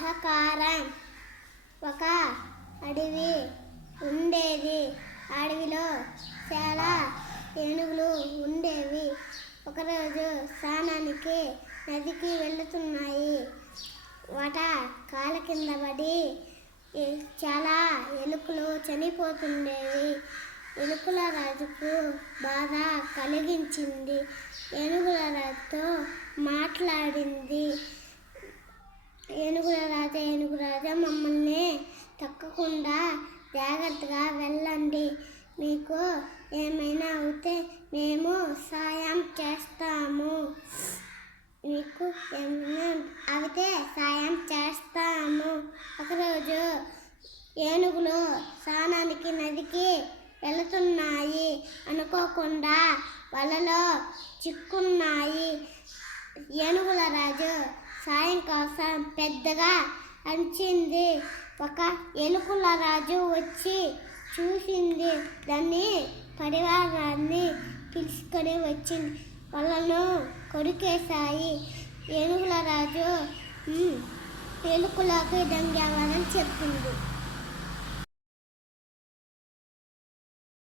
సహకారం. ఒక అడవి ఉండేది. అడవిలో చాలా ఏనుగులు ఉండేవి. ఒకరోజు స్నానానికి నదికి వెళుతున్నాయి. వాట కాళ్ళ కింద పడి చాలా ఎలుకలు చనిపోతుండేవి. ఎలుకల రాజుకు బాధ కలిగించింది. ఏనుగుల రాజుతో మాట్లాడింది. ఏనుగురాజా, మమ్మల్ని తక్కకుండా జాగ్రత్తగా వెళ్ళండి. మీకు ఏమైనా అవుతే మేము సాయం చేస్తాము. ఒకరోజు ఏనుగులు స్నానానికి నదికి వెళుతున్నాయి. అనుకోకుండా వలలో చిక్కున్నాయి. ఏనుగుల రాజు సాయం కోసం పెద్దగా అరిచింది. ఒక ఎలుకల రాజు వచ్చి చూసింది. దాన్ని పరివారాన్ని పిలుచుకొని వచ్చింది. వాళ్ళను కొరికేశాయి. ఏనుగుల రాజు ఎలుకలకు ధన్యవాదాలు చెప్పింది.